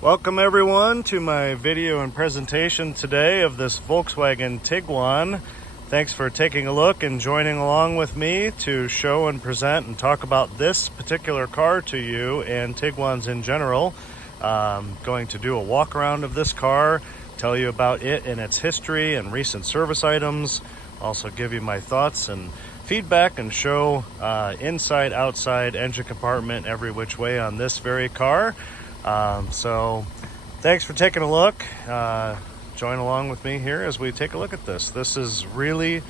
Welcome everyone to my video and presentation today of this Volkswagen Tiguan. Thanks for taking a look and joining along with me to show and present and talk about this particular car to you and Tiguans in general. I'm going to do a walk around of this car, tell you about it and its history and recent service items, also give you my thoughts and feedback and show inside, outside, engine compartment, every which way on this very car. So thanks for taking a look. Join along with me here as we take a look at this. This is really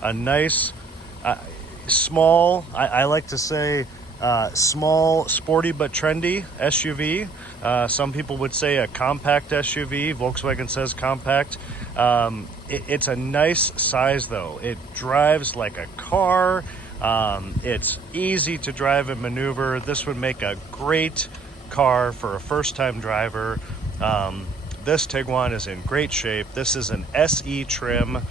a nice, small, I like to say small, sporty but trendy SUV. Some people would say a compact SUV. Volkswagen says compact. It's a nice size though. It drives like a car. It's easy to drive and maneuver. This would make a great car for a first-time driver. This Tiguan is in great shape. This is an SE trim,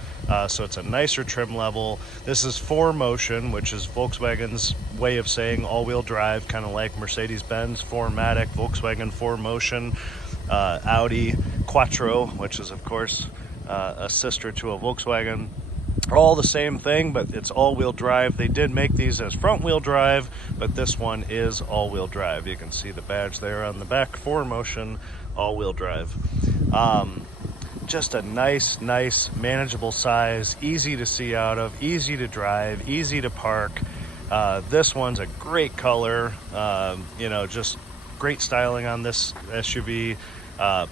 so it's a nicer trim level. This is 4Motion, which is Volkswagen's way of saying all-wheel drive, kind of like Mercedes-Benz 4MATIC, Volkswagen 4Motion, Audi Quattro, which is of course a sister to a Volkswagen. All the same thing, but it's all-wheel drive. They did make these as front-wheel drive, but this one is all-wheel drive. You can see the badge there on the back, 4Motion, all-wheel drive. Just a nice, manageable size, easy to see out of, easy to drive, easy to park. This one's a great color, just great styling on this SUV.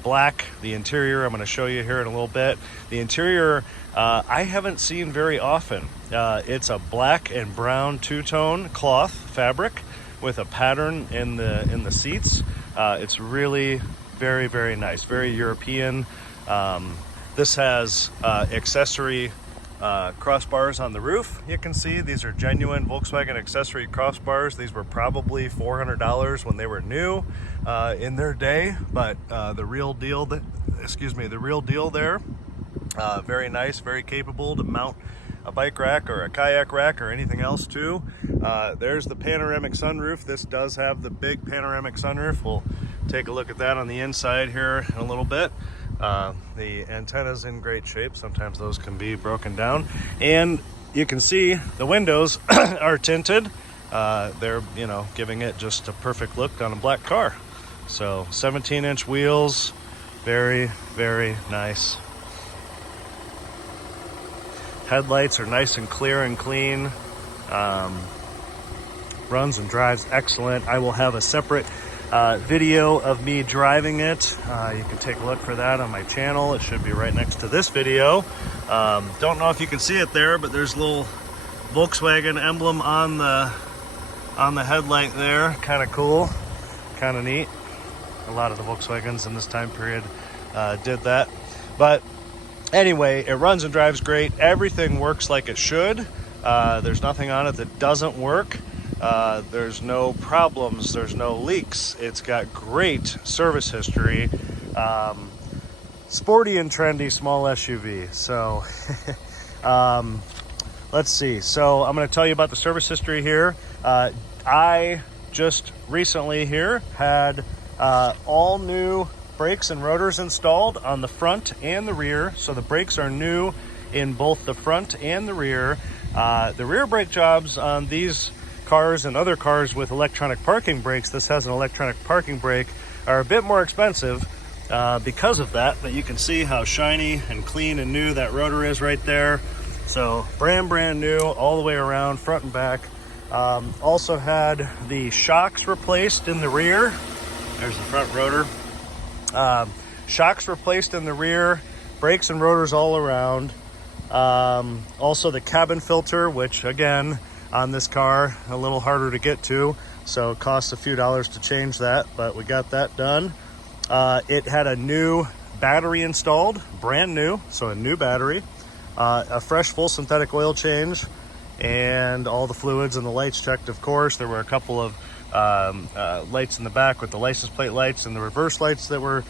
Black, the interior I'm going to show you here in a little bit. The interior I haven't seen very often. It's a black and brown two-tone cloth fabric with a pattern in the seats. It's really very nice, very European. This has accessory crossbars on the roof. You can see these are genuine Volkswagen accessory crossbars. These were probably $400 when they were new in their day, but the real deal there. Very nice, very capable to mount a bike rack or a kayak rack or anything else too. There's the panoramic sunroof. This does have the big panoramic sunroof. We'll take a look at that on the inside here in a little bit. The antenna's in great shape. Sometimes those can be broken down. And you can see the windows are tinted. They're, giving it just a perfect look on a black car. So 17-inch wheels, very nice. Headlights are nice and clear and clean. Runs and drives excellent. I will have a separate video of me driving it. You can take a look for that on my channel. It should be right next to this video. Don't know if you can see it there, but there's a little Volkswagen emblem on the headlight there. Kind of cool, kind of neat. A lot of the Volkswagens in this time period did that. But anyway, it runs and drives great. Everything works like it should. There's nothing on it that doesn't work. There's no problems, there's no leaks. It's got great service history. Sporty and trendy small SUV. So let's see. So I'm going to tell you about the service history here. I just recently here had all new brakes and rotors installed on the front and the rear. So the brakes are new in both the front and the rear. The rear brake jobs on these cars and other cars with electronic parking brakes, this has an electronic parking brake, are a bit more expensive because of that, but you can see how shiny and clean and new that rotor is right there. So brand new all the way around, front and back. Also had the shocks replaced in the rear. There's the front rotor. Shocks replaced in the rear, brakes and rotors all around. Also the cabin filter, which again on this car a little harder to get to, so it costs a few dollars to change that, but we got that done. It had a new battery installed, brand new, so a new battery, a fresh full synthetic oil change, and all the fluids and the lights checked, of course. There were a couple of lights in the back with the license plate lights and the reverse lights that were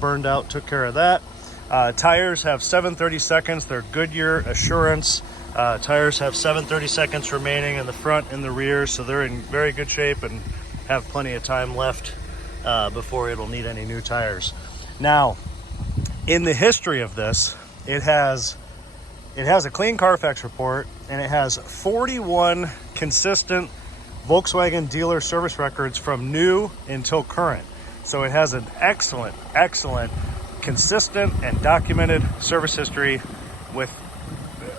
burned out, took care of that. Tires have 7/32. They're Goodyear Assurance. Tires have 7/32 remaining in the front and the rear, so they're in very good shape and have plenty of time left before it'll need any new tires. Now, in the history of this, it has a clean Carfax report, and it has 41 consistent Volkswagen dealer service records from new until current. So it has an excellent, consistent and documented service history, with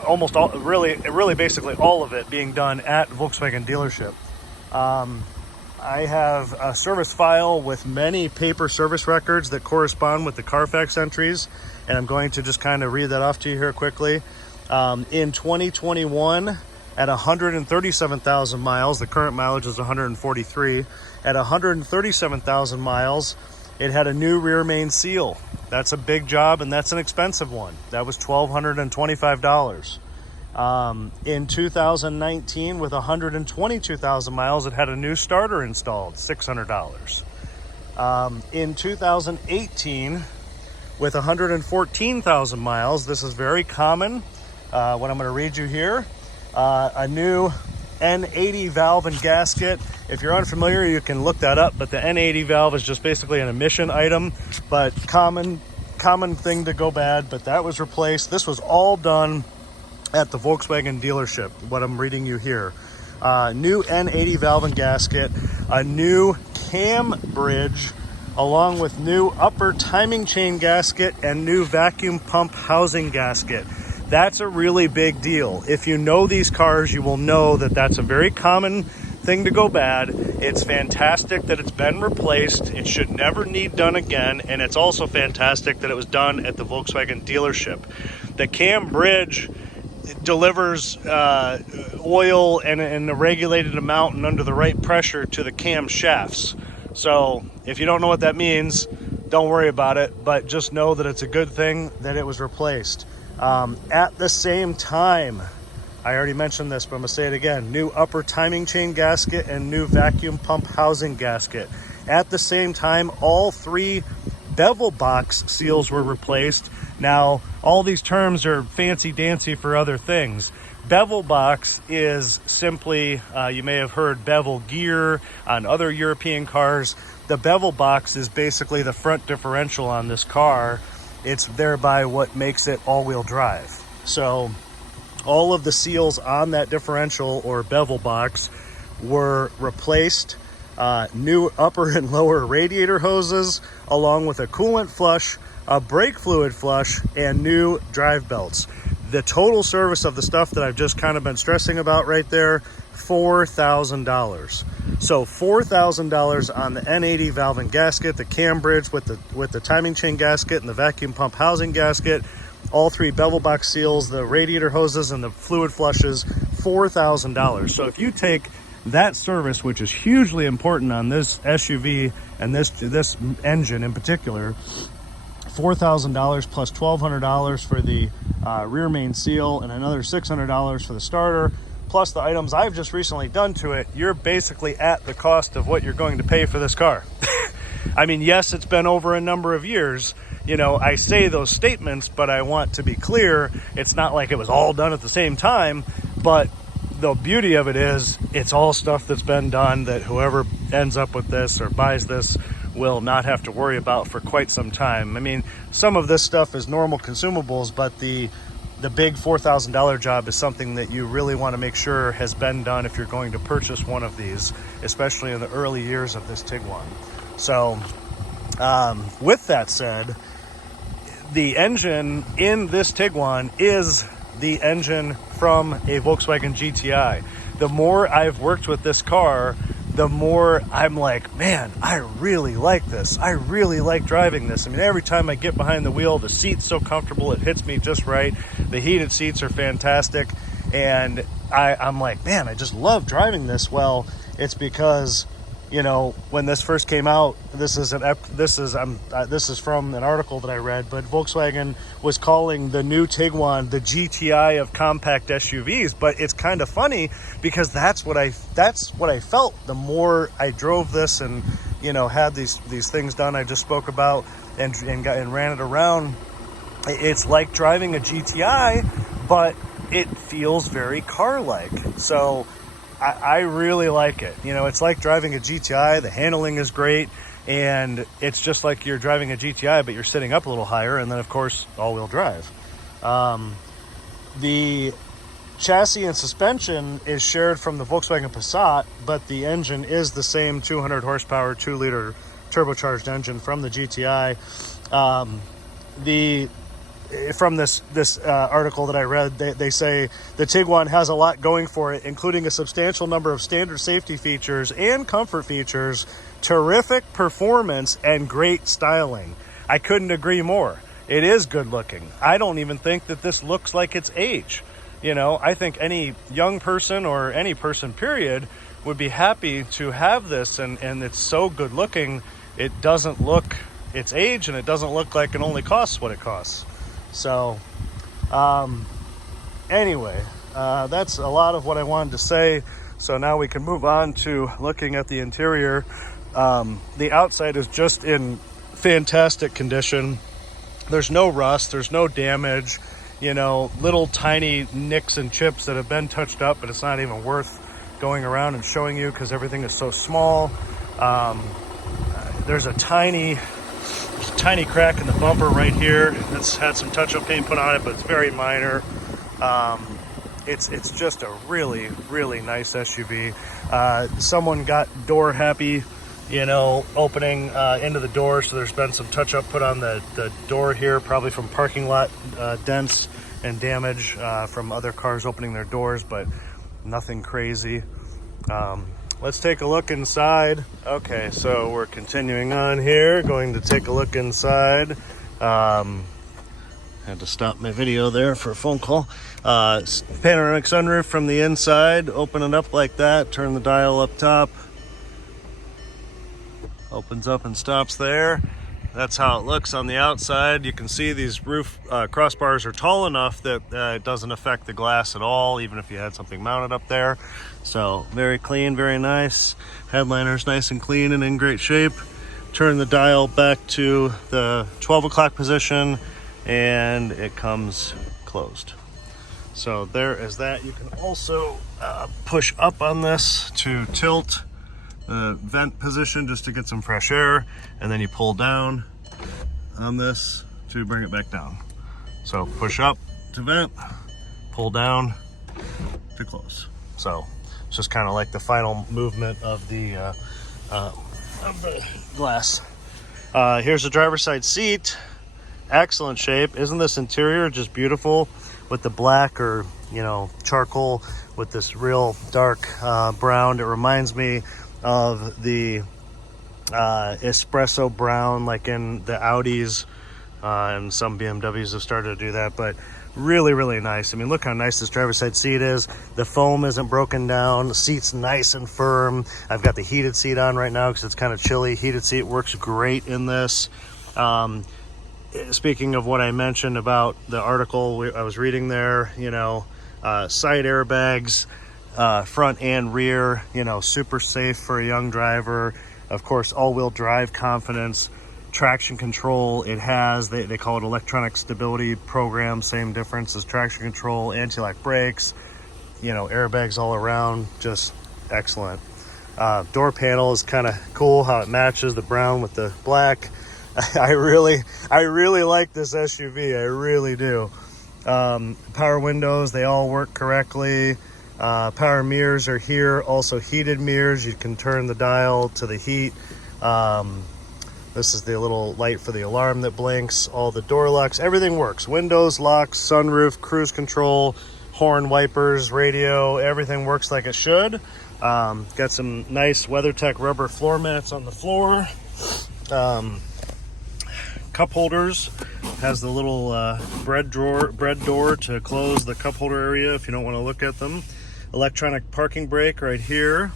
almost all, really basically all of it being done at Volkswagen dealership. I have a service file with many paper service records that correspond with the Carfax entries, and I'm going to just kind of read that off to you here quickly. In 2021, at 137,000 miles, the current mileage is 143. At 137,000 miles, it had a new rear main seal. That's a big job, and that's an expensive one. That was $1,225. In 2019, with 122,000 miles, it had a new starter installed, $600. In 2018, with 114,000 miles, this is very common, what I'm going to read you here, a new N80 valve and gasket. If you're unfamiliar, you can look that up, but the N80 valve is just basically an emission item, but common thing to go bad, but that was replaced. This was all done at the Volkswagen dealership, what I'm reading you here. New N80 valve and gasket, a new cam bridge, along with new upper timing chain gasket and new vacuum pump housing gasket. That's a really big deal. If you know these cars, you will know that that's a very common thing to go bad. It's fantastic that it's been replaced. It should never need done again. And it's also fantastic that it was done at the Volkswagen dealership. The cam bridge delivers oil in a regulated amount and under the right pressure to the cam shafts. So if you don't know what that means, don't worry about it, but just know that it's a good thing that it was replaced. At the same time, I already mentioned this, but I'm going to say it again, new upper timing chain gasket and new vacuum pump housing gasket. At the same time, all three bevel box seals were replaced. Now, all these terms are fancy-dancy for other things. Bevel box is simply, you may have heard bevel gear on other European cars. The bevel box is basically the front differential on this car. It's thereby what makes it all-wheel drive. So all of the seals on that differential or bevel box were replaced. New upper and lower radiator hoses, along with a coolant flush, a brake fluid flush, and new drive belts. The total service of the stuff that I've just kind of been stressing about right there, $4,000. So $4,000 on the N80 valve and gasket, the cam bridge with the timing chain gasket and the vacuum pump housing gasket, all three bevel box seals, the radiator hoses, and the fluid flushes, $4,000. So if you take that service, which is hugely important on this SUV and this engine in particular, $4,000 plus $1,200 for the rear main seal and another $600 for the starter, plus the items I've just recently done to it, you're basically at the cost of what you're going to pay for this car. I mean, yes, it's been over a number of years. You know, I say those statements, but I want to be clear. It's not like it was all done at the same time, but the beauty of it is it's all stuff that's been done that whoever ends up with this or buys this will not have to worry about for quite some time. I mean, some of this stuff is normal consumables, but the big $4,000 job is something that you really want to make sure has been done if you're going to purchase one of these, especially in the early years of this Tiguan. So with that said, the engine in this Tiguan is the engine from a Volkswagen GTI. The more I've worked with this car, the more I'm like, man, I really like this. I really like driving this. I mean, every time I get behind the wheel, the seat's so comfortable, it hits me just right. The heated seats are fantastic. And I'm like, man, I just love driving this. Well, it's because, you know, when this first came out, this is from an article that I read, but Volkswagen was calling the new Tiguan the GTI of compact SUVs. But it's kind of funny because that's what I felt the more I drove this and, you know, had these things done I just spoke about and ran it around. It's like driving a GTI, but it feels very car-like. So I really like it. You know, it's like driving a GTI. The handling is great. and it's just like you're driving a GTI, but you're sitting up a little higher, and then of course all-wheel drive. The chassis and suspension is shared from the Volkswagen Passat, but the engine is the same 200 horsepower 2-liter turbocharged engine from the GTI. From this article that I read, they say the Tiguan has a lot going for it, including a substantial number of standard safety features and comfort features, terrific performance, and great styling. I couldn't agree more. It is good looking. I don't even think that this looks like its age. You know, I think any young person or any person, period, would be happy to have this, and it's so good looking. It doesn't look its age, and it doesn't look like it only costs what it costs. So, anyway, that's a lot of what I wanted to say. So now we can move on to looking at the interior. The outside is just in fantastic condition. There's no rust, there's no damage, you know, little tiny nicks and chips that have been touched up, but it's not even worth going around and showing you because everything is so small. There's a tiny crack in the bumper right here. It's had some touch-up paint put on it, but it's very minor. It's just a really, really nice SUV. Someone got door happy, you know, opening into the door, so there's been some touch-up put on the door here, probably from parking lot dents and damage from other cars opening their doors, but nothing crazy. Let's take a look inside. Okay, so we're continuing on here, going to take a look inside. Had to stop my video there for a phone call. Panoramic sunroof from the inside. Open it up like that, turn the dial up top. Opens up and stops there. That's how it looks on the outside. You can see these roof crossbars are tall enough that it doesn't affect the glass at all, even if you had something mounted up there. So very clean, very nice. Headliner's nice and clean and in great shape. Turn the dial back to the 12 o'clock position and it comes closed. So there is that. You can also push up on this to tilt the vent position just to get some fresh air, and then you pull down on this to bring it back down. So push up to vent, pull down to close. So it's just kind of like the final movement of the glass. Here's the driver's side seat. Excellent shape. Isn't this interior just beautiful with the black, or you know, charcoal with this real dark brown? It reminds me of the espresso brown, like in the Audis, and some BMWs have started to do that, but really, really nice. I mean, look how nice this driver's side seat is. The foam isn't broken down. The seat's nice and firm. I've got the heated seat on right now because it's kind of chilly. Heated seat works great in this. Speaking of what I mentioned about the article I was reading there, you know, side airbags, front and rear, you know, super safe for a young driver. Of course, all-wheel drive confidence, traction control. It has, they call it electronic stability program, same difference as traction control, anti-lock brakes, you know, airbags all around, just excellent. Door panel is kind of cool how it matches the brown with the black. I really like this SUV. I really do. Power windows, they all work correctly. Power mirrors are here, also heated mirrors. You can turn the dial to the heat. This is the little light for the alarm that blinks. All the door locks, everything works. Windows, locks, sunroof, cruise control, horn, wipers, radio, everything works like it should. Got some nice WeatherTech rubber floor mats on the floor. Cup holders, has the little bread door to close the cup holder area if you don't want to look at them. Electronic parking brake right here.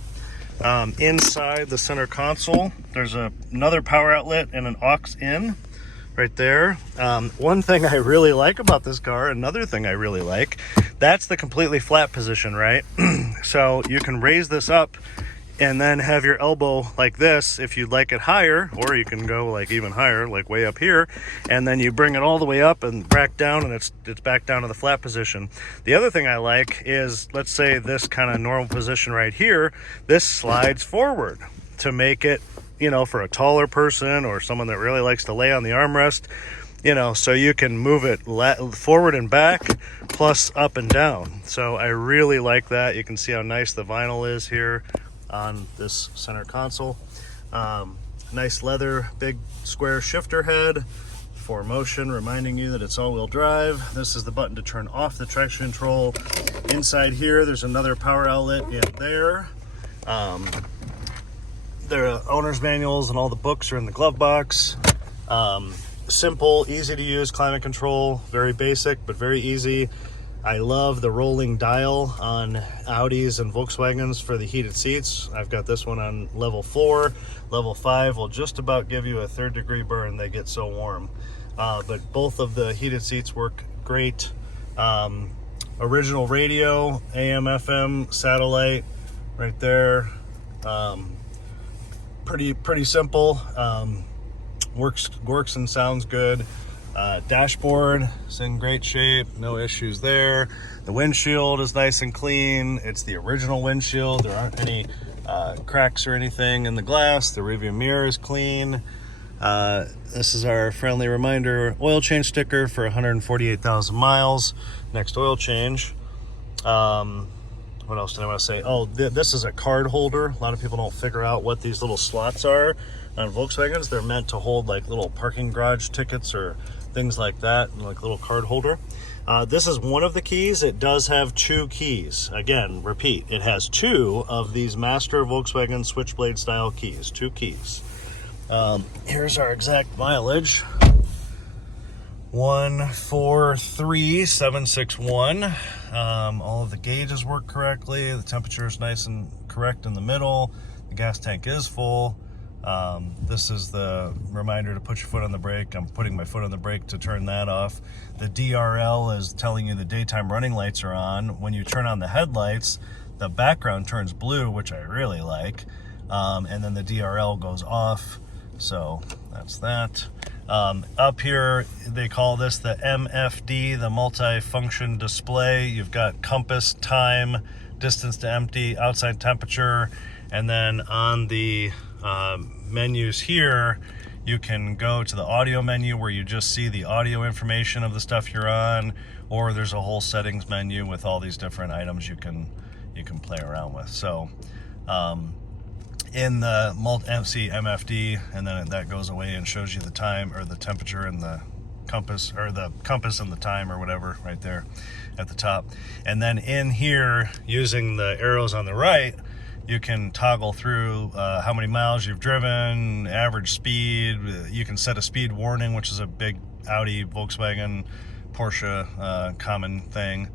Inside the center console, there's another power outlet and an aux in right there. One thing I really like about this car, another thing I really like, that's the completely flat position, right? So you can raise this up and then have your elbow like this if you'd like it higher, or you can go like even higher, like way up here, and then you bring it all the way up and back down, and it's back down to the flat position. The other thing I like is, let's say this kind of normal position right here, this slides forward to make it, for a taller person or someone that really likes to lay on the armrest, so you can move it forward and back, plus up and down. So I really like that. You can see how nice the vinyl is here on this center console. Nice leather, big square shifter head. 4Motion, reminding you that it's all-wheel drive. This is the button to turn off the traction control. Inside here, there's another power outlet in there. The owner's manuals and all the books are in the glove box. Simple, easy to use climate control, very basic, but very easy. I love the rolling dial on Audis and Volkswagens for the heated seats. I've got this one on level 4. Level 5 will just about give you a 3rd degree burn. They get so warm. But both of the heated seats work great. Original radio, AM, FM, satellite, right there. Pretty simple. Works and sounds good. Dashboard is in great shape, no issues there. The windshield is nice and clean. It's the original windshield. There aren't any cracks or anything in the glass. The rearview mirror is clean. This is our friendly reminder oil change sticker for 148,000 miles. Next oil change. What else did I want to say? Oh, this is a card holder. A lot of people don't figure out what these little slots are on Volkswagens. They're meant to hold like little parking garage tickets or things like that, like a little card holder. This is one of the keys. It does have 2 keys. Again, repeat, it has 2 of these master Volkswagen switchblade style keys, 2 keys. Here's our exact mileage. 143,761. All of the gauges work correctly. The temperature is nice and correct in the middle. The gas tank is full. This is the reminder to put your foot on the brake. I'm putting my foot on the brake to turn that off. The DRL is telling you the daytime running lights are on. When you turn on the headlights, the background turns blue, which I really like. And then the DRL goes off. So that's that. Up here, they call this the MFD, the multi-function display. You've got compass, time, distance to empty, outside temperature, and then on the menus here, you can go to the audio menu where you just see the audio information of the stuff you're on, or there's a whole settings menu with all these different items you can play around with. So in the MC MFD, and then that goes away and shows you the time or the temperature and the compass, or the compass and the time or whatever right there at the top. And then in here, using the arrows on the right, you can toggle through how many miles you've driven, average speed. You can set a speed warning, which is a big Audi, Volkswagen, Porsche common thing.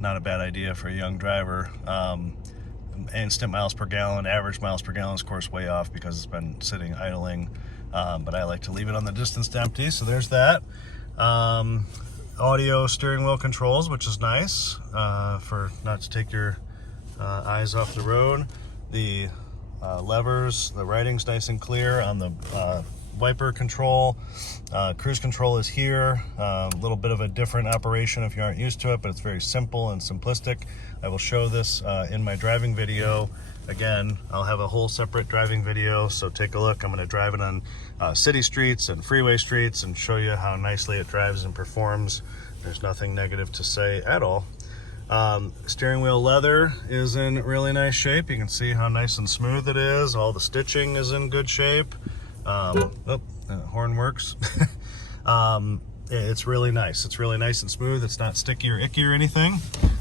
Not a bad idea for a young driver. Instant miles per gallon, average miles per gallon is of course way off because it's been sitting idling, but I like to leave it on the distance to empty. So there's that. Audio steering wheel controls, which is nice for not to take your eyes off the road. The levers, the writing's nice and clear on the wiper control. Cruise control is here. A little bit of a different operation if you aren't used to it, but it's very simple and simplistic. I will show this in my driving video. Again, I'll have a whole separate driving video, so take a look. I'm going to drive it on city streets and freeway streets and show you how nicely it drives and performs. There's nothing negative to say at all. Steering wheel leather is in really nice shape. You can see how nice and smooth it is. All the stitching is in good shape. Horn works. It's really nice. It's really nice and smooth. It's not sticky or icky or anything.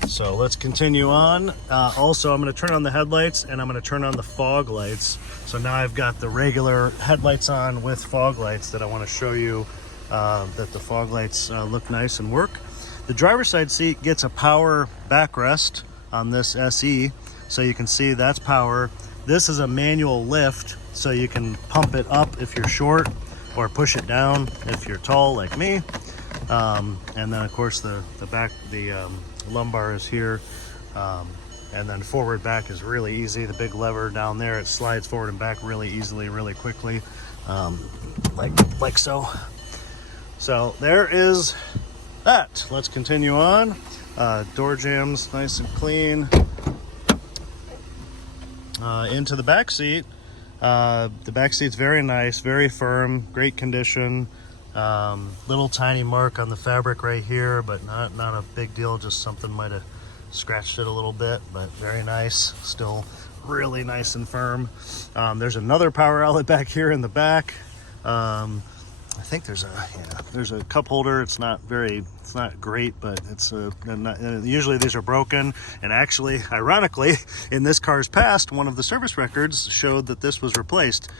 So let's continue on. Also, I'm going to turn on the headlights and I'm going to turn on the fog lights. So now I've got the regular headlights on with fog lights that I want to show you that the fog lights look nice and work. The driver's side seat gets a power backrest on this SE. So you can see that's power. This is a manual lift, so you can pump it up if you're short or push it down if you're tall like me. And then of course the lumbar is here. And then forward back is really easy. The big lever down there, it slides forward and back really easily, really quickly, like so. So there is that. Let's continue on. Door jambs nice and clean. Into the back seat, The back seat's very nice, very firm, great condition. Little tiny mark on the fabric right here, but not a big deal, just something might have scratched it a little bit, but very nice, still really nice and firm. There's another power outlet back here in the back. I think there's a cup holder. It's not great, but it's usually these are broken. And actually, ironically, in this car's past, one of the service records showed that this was replaced.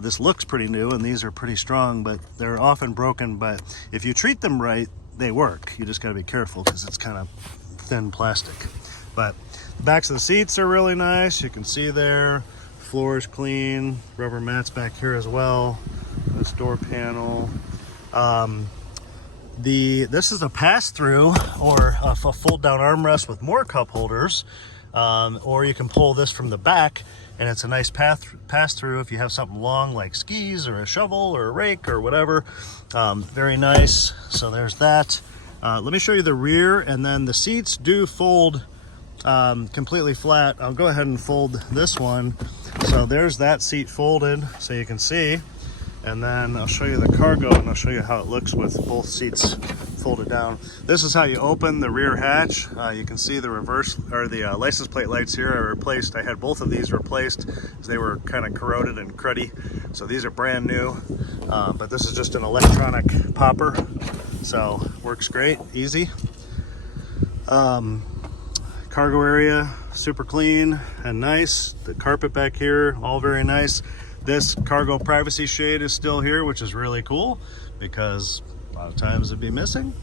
This looks pretty new, and these are pretty strong, but they're often broken. But if you treat them right, they work. You just got to be careful because it's kind of thin plastic. But the backs of the seats are really nice. You can see there, floor is clean, rubber mats back here as well. This door panel. This is a pass-through or a fold-down armrest with more cup holders, or you can pull this from the back, and it's a nice pass-through if you have something long like skis or a shovel or a rake or whatever. Very nice. So there's that. Let me show you the rear, and then the seats do fold completely flat. I'll go ahead and fold this one. So there's that seat folded, so you can see. And then I'll show you the cargo, and I'll show you how it looks with both seats folded down. This is how you open the rear hatch. You can see the reverse, or the license plate lights here are replaced. I had both of these replaced because they were kind of corroded and cruddy. So these are brand new, but this is just an electronic popper. So works great, easy. Cargo area, super clean and nice. The carpet back here, all very nice. This cargo privacy shade is still here, which is really cool because a lot of times it'd be missing.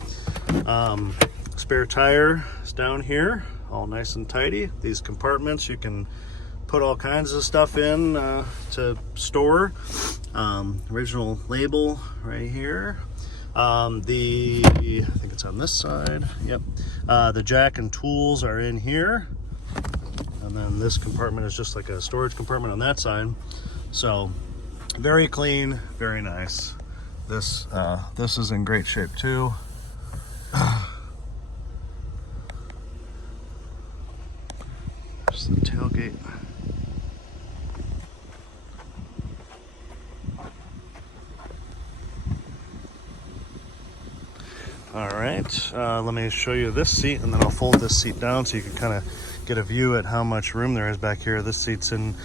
Spare tire is down here, all nice and tidy. These compartments, you can put all kinds of stuff in to store. Original label right here. I think it's on this side. Yep. The jack and tools are in here. And then this compartment is just like a storage compartment on that side. So very clean, very nice. This is in great shape too. There's the tailgate. All right, let me show you this seat, and then I'll fold this seat down so you can kind of get a view at how much room there is back here. This seat's in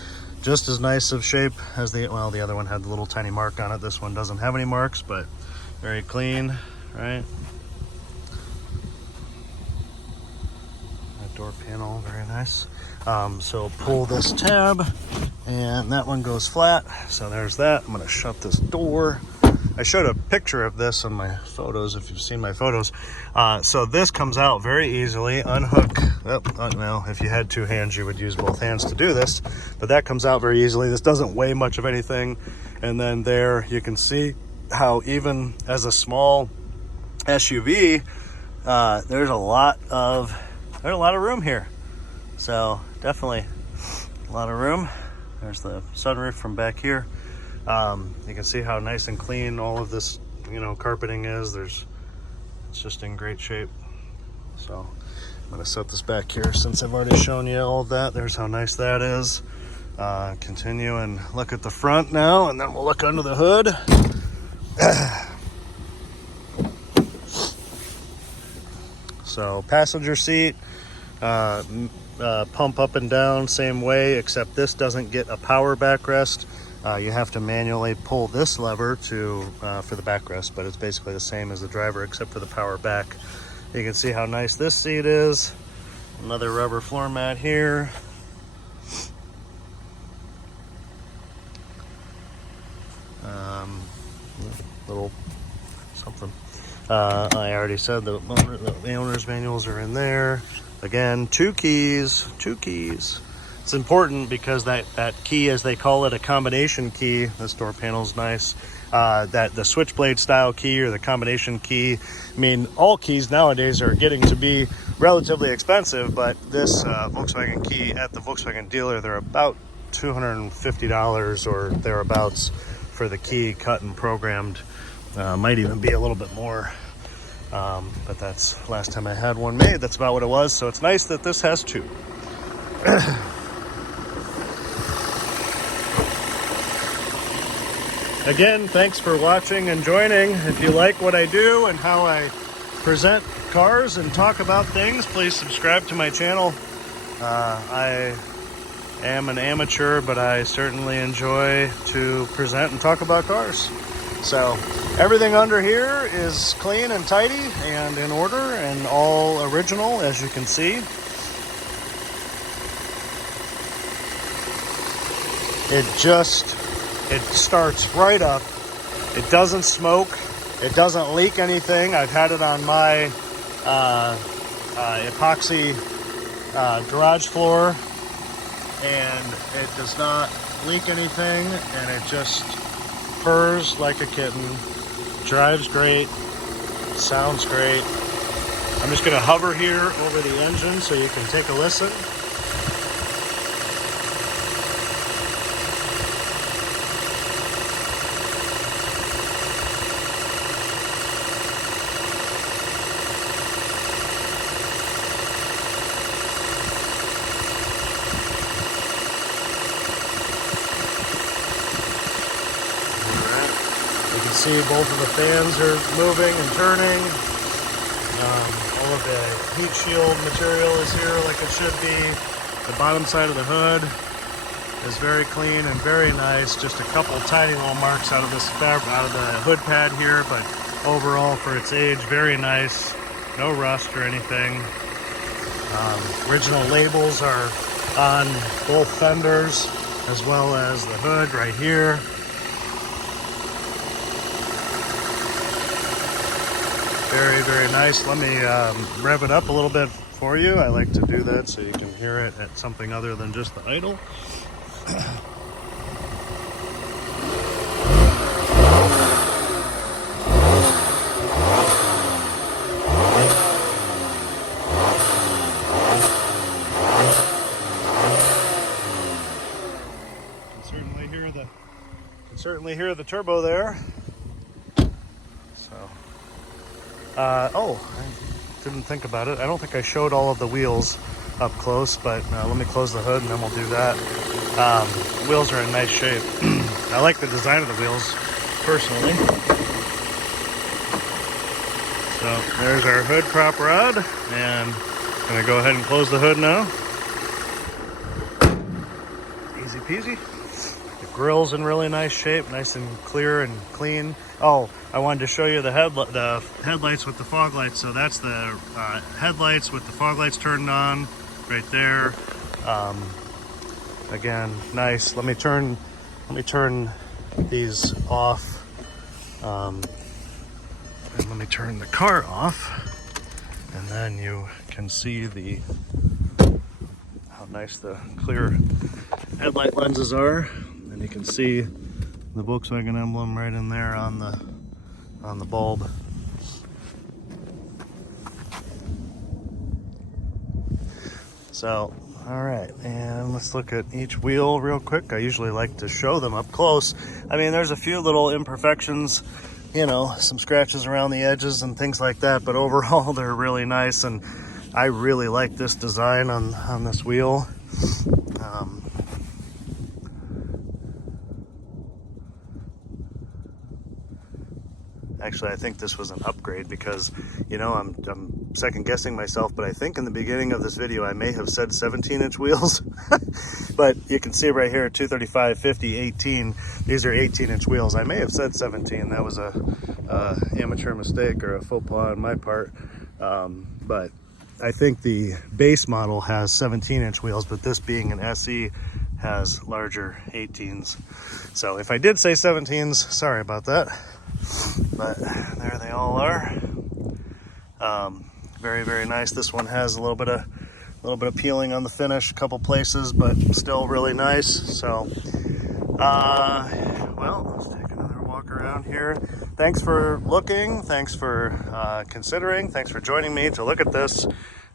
just as nice of shape as the other one had the little tiny mark on it. This one doesn't have any marks, but very clean, right? That door panel, very nice. So pull this tab, and that one goes flat. So there's that. I'm gonna shut this door. I showed a picture of this on my photos, if you've seen my photos. So this comes out very easily. Unhook, well, if you had two hands, you would use both hands to do this, but that comes out very easily. This doesn't weigh much of anything. And then there you can see how even as a small SUV, there's a lot of room here. So definitely a lot of room. There's the sunroof from back here. You can see how nice and clean all of this, carpeting is. It's just in great shape. So I'm gonna set this back here since I've already shown you all of that. There's how nice that is. Continue and look at the front now, and then we'll look under the hood. So passenger seat, pump up and down same way, except this doesn't get a power backrest. You have to manually pull this lever for the backrest, but it's basically the same as the driver except for the power back. You can see how nice this seat is. Another rubber floor mat here. Little something. I already said the owner's manuals are in there. Again, two keys. It's important because that key, as they call it, a combination key, this door panel is nice, that the switchblade style key or the combination key, I mean, all keys nowadays are getting to be relatively expensive, but this Volkswagen key at the Volkswagen dealer, they're about $250 or thereabouts for the key cut and programmed. Might even be a little bit more, but that's last time I had one made, that's about what it was. So it's nice that this has two. Again, thanks for watching and joining. If you like what I do and how I present cars and talk about things, please subscribe to my channel. I am an amateur, but I certainly enjoy to present and talk about cars. So everything under here is clean and tidy and in order and all original, as you can see. It starts right up. It doesn't smoke. It doesn't leak anything. I've had it on my epoxy garage floor, and it does not leak anything, and it just purrs like a kitten. Drives great. Sounds great. I'm just going to hover here over the engine so you can take a listen. You can see both of the fans are moving and turning. All of the heat shield material is here like it should be. The bottom side of the hood is very clean and very nice. Just a couple tiny little marks out of this fabric, out of the hood pad here, but overall for its age, very nice. No rust or anything. Original labels are on both fenders as well as the hood right here. Very, very nice. Let me rev it up a little bit for you. I like to do that so you can hear it at something other than just the idle. Certainly hear the turbo there. So, oh, I didn't think about it. I don't think I showed all of the wheels up close, but let me close the hood and then we'll do that. Wheels are in nice shape. I like the design of the wheels, personally. So there's our hood prop rod, and I'm gonna go ahead and close the hood now. Easy peasy. Grill's in really nice shape, nice and clear and clean. Oh, I wanted to show you the headlights with the fog lights. So that's the headlights with the fog lights turned on right there. Again, nice. Let me turn these off. And let me turn the car off, and then you can see how nice the clear headlight lenses are. And you can see the Volkswagen emblem right in there on the bulb. So, all right, and let's look at each wheel real quick. I usually like to show them up close. I mean, there's a few little imperfections, you know, some scratches around the edges and things like that, but overall they're really nice, and I really like this design on this wheel. Actually, I think this was an upgrade because, you know, I'm second guessing myself, but I think in the beginning of this video I may have said 17-inch wheels. But you can see right here, 235, 50, 18. These are 18-inch wheels. I may have said 17. That was a amateur mistake or a faux pas on my part. But I think the base model has 17-inch wheels, but this being an SE has larger 18s. So if I did say 17s, sorry about that. But there they all are. Very, very nice. This one has a little bit of peeling on the finish, a couple places, but still really nice. So, well, let's take another walk around here. Thanks for looking. Thanks for considering. Thanks for joining me to look at this.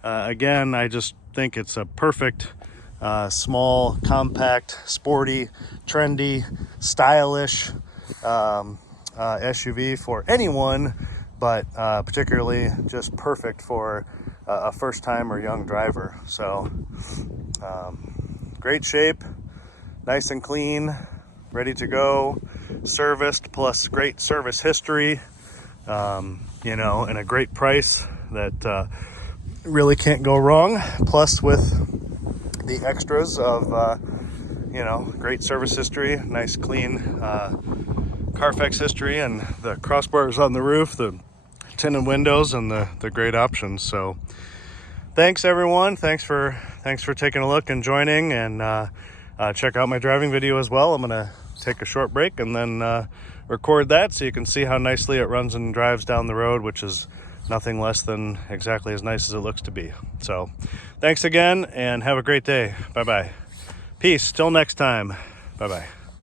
Again, I just think it's a perfect small, compact, sporty, trendy, stylish SUV for anyone, but particularly just perfect for a first-time or young driver. So great shape, nice and clean, ready to go. serviced, plus great service history, you know, and a great price that really can't go wrong. Plus with the extras of, you know, great service history, nice clean Carfax history, and the crossbars on the roof, the tinted windows, and the great options. So thanks everyone. Thanks for taking a look and joining, and check out my driving video as well. I'm gonna take a short break and then record that so you can see how nicely it runs and drives down the road, which is nothing less than exactly as nice as it looks to be. So thanks again, and have a great day. Bye bye. Peace till next time. Bye bye.